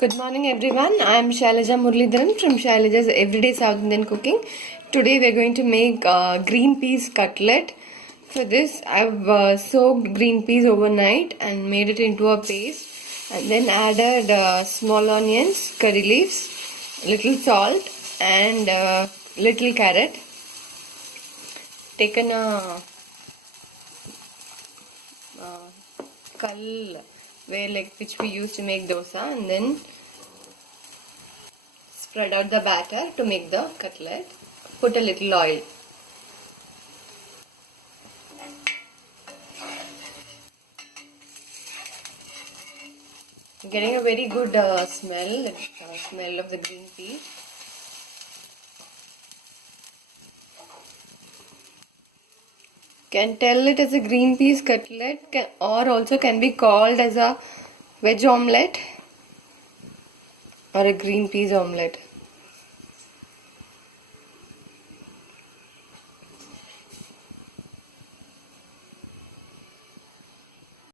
Good morning everyone. I am Shailaja Muralidharan from Shailaja's Everyday South Indian Cooking. Today we are going to make green peas cutlet. For this I have soaked green peas overnight and made it into a paste, and then added small onions, curry leaves, little salt and little carrot. Taken a kal which we use to make dosa, and then spread out the batter to make the cutlet. Put a little oil. Getting a very good smell, smell of the green peas. Can tell it as a green peas cutlet, or also can be called as a veg omelette or a green peas omelette.